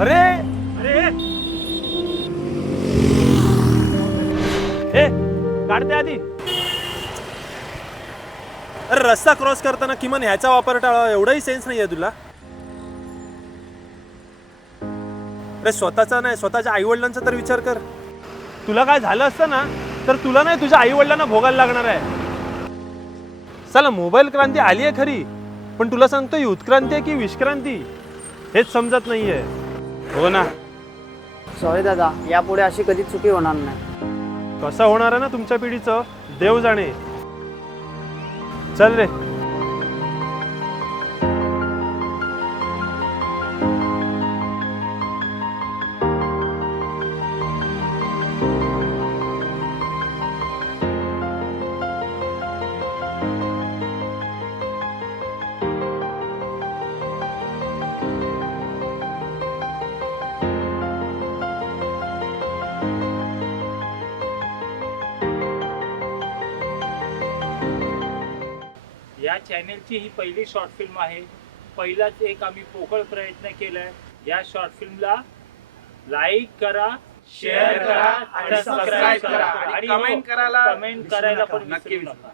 अरे अरे ए काढते आधी. अरे रस्ता क्रॉस करताना किमान ह्याचा वापर टाळा, एवढाही सेन्स नाहीये तुला. अरे स्वतःचा नाही, स्वतःच्या आई वडिलांचा तर विचार कर. तुला काय झालं असतं ना तर तुला नाही, तुझ्या आई वडिलांना भोगायला लागणार आहे. चला, मोबाईल क्रांती आली आहे खरी, पण तुला सांगतो ही उत्क्रांती आहे की विश्रांती हेच समजत नाहीये. हो ना. सॉरी दादा, यापुढे अशी कधी चुकी होणार नाही. कसं होणार आहे ना तुमच्या पिढीचं देव जाणे. चल रे. या चॅनेलची ही पहिली शॉर्ट फिल्म आहे. पहिलाच एक आम्ही पोकळ प्रयत्न केलाय. या शॉर्ट फिल्मला लाईक करा, शेअर करा आणि सबस्क्राईब करा आणि कमेंट करायला पण विसरू नका.